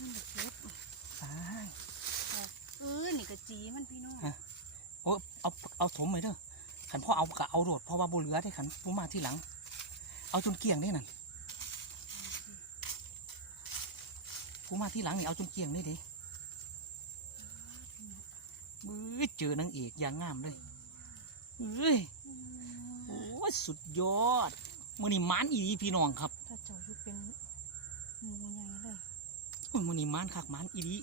ขึ้นเก็บตายเออนี่กะจีมันพี่น้องฮะโอ้เอาเอาถมไปเด้อขันพ่อเอากะเอาโดดเพราะว่าบุเหลือได้ขันผู้มาที่หลัง เอาจนเกลี้ยงได้นั่นผู้มาที่หลังนี่เอาจนเกลี้ยงได้เด้มือเจอนางเอกอย่างงามเลยเอ้ยอืมโอ้ยสุดยอดมือนี่มานอีดีพี่น้องครับ ถ้าเจ้าอยู่เป็นหมูใหญ่เลยโอ้ยมือนี่มานคักมานอีดี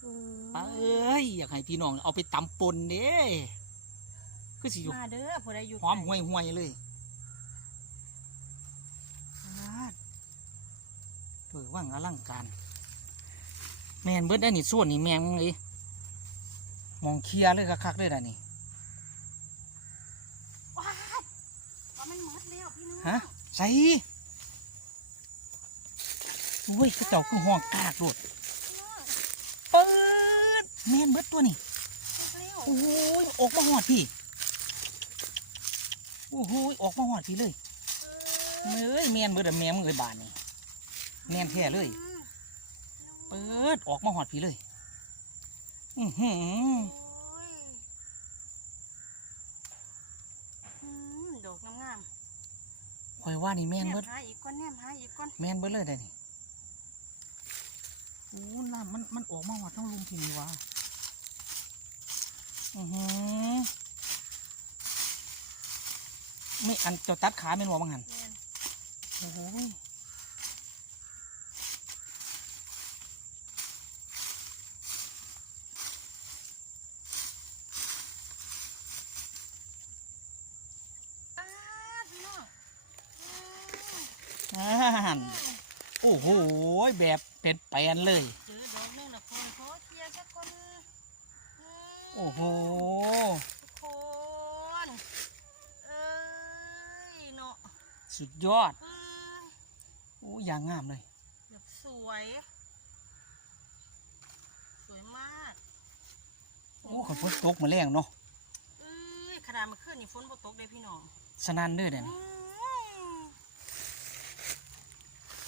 เอป้าเอ้ยอยากให้พี่น้องเอาไปตำปนเด้คือสิอยู่มาเด้อผู้ใดอยู่หอมห่วยห่วยๆเลยเปิดว่างอลังการ แมนเบิดได้นี่ส่วนนี่แมงเลยมองเคลียร์เลยคักๆเลยนะนี่ว้ายว่ามันหมดแล้วพี่น้องฮะใส่ โอ้ยเจ้าคือห้องกากโดดเปิดแมนเบิดตัวนี้โอ้ยออกมาหอดพี่โอ้โหออกมาหอดพี่เลยเอ้ยแมนเบิดอะแมมงเอ้ยบานนี่แมนแท้เลย เปิดออกมาหอดพี่เลย อือหือดอกงามคอยว่านี่แมนแนเบิมดหาอีกก้อนแนมหาอีกก้อนแมนเบิดเลยได้นี่ โอ้น้ำมันมันออกมาหอดทั้งลุมพี่นี่วะอือหือไม่อันเจ้าตัดขาไม่นวบังหันแม่นโอ้โหอ่าน โอ้โหแบบเป็นแปลนเลย เจอดอกแม่ละคนขอเคลียร์สักคนอืมโอ้โหทุกคนเอ้ยเนาะสุดยอดอืมโอ้อย่างงามเลย แบบสวย สวยมากโอ้ขนฝนตกมาแรงเนาะเอ้ยขนาดเมื่อคืนนี่ฝนบ่ตกเลยพี่น้องสนันเด้อเด่นอืม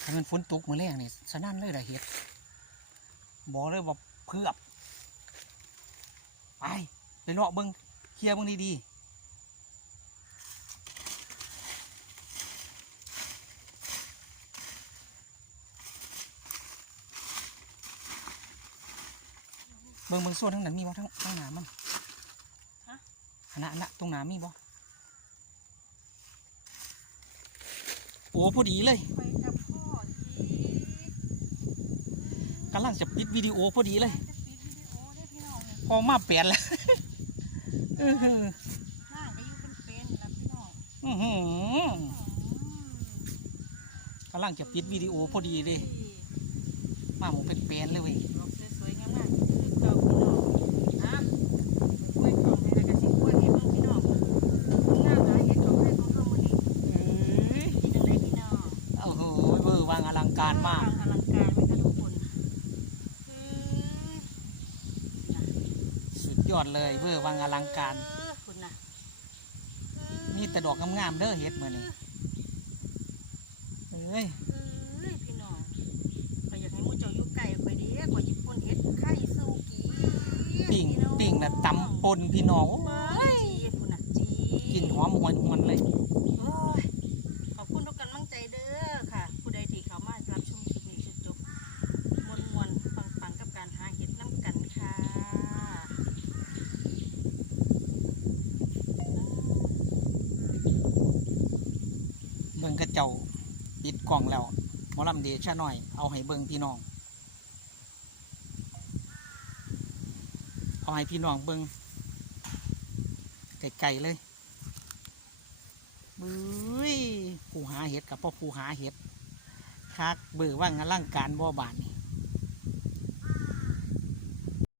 ถ้า มันฝนตกมาแรงนี่สนันเลยละเห็ดบอกเลยว่าเพือบไปไปเลาะเบิ้งเคลียร์เบิ้งดีๆเบิ้งเบิ้งส่วนทั้งนั้นมีบ่ทั้งทั้งหนามันฮะอันนั้นอันนั้นตรงหนามีบ่โอ้พอดีเลย ไปกับพ่อที กำลังจะปิดวิดีโอพอดีเลยจะปิดวิดีโอได้พี่น้องเนี่ยพอมาเปลี่ยนแล้วอื้อหือน่าจะอยู่เป็นเป็นๆนะพี่น้องอื้อหืออืมกำลังจะปิดวิดีโอพอดีเลยมาหมูเป็นเปลี่ยนเลยเว้ยดอกสวยๆงามๆคือเก่าพี่น้องอะกล้วยของให้แล้วก็สิกล้วยให้เบิ่งพี่น้องหน้าหาเห็ดของให้ของเฮามื้อนี้เอ้ยกินจังไดพี่น้องโอ้โหเวอร์วางอลังการมาก อลังการไม่กระดูกคนคือ สุด ยอดเลยเวอร์วางอลังการ คุณนะมีแต่ดอกงามๆเด้อเฮ็ดมือนี่เอ้ยเอ้ยพี่น้องก็อยากให้หมูเจ้าอยู่ไก่ข่อยเด้ข่อยหยิบคนเฮ็ดไข่สู้กีปิ่งปิ่งนะตำปนพี่น้องเฮ้ยคุณน่ะจีกลินหอมหวนหวนๆเลยโอ้ยขอบคุณทุกกำลังใจเด้อค่ะ ผู้ใดที่เข้ามารับชมคลิปนี้จนจบมวนมวนปังปังๆกับการหาเห็ดน้ำกันค่ะ เบิ่งกระเจ้าปิดกล่องแล้วหมอลำเดชะหน่อยเอาให้เบิ่งพี่น้อง เอาให้พี่น้องเบิ่งไกลๆเลยบื้ยผู้หาเห็ดกับพ่อผู้หาเห็ดคักเบื่อว่างร่างการบ่บานนี่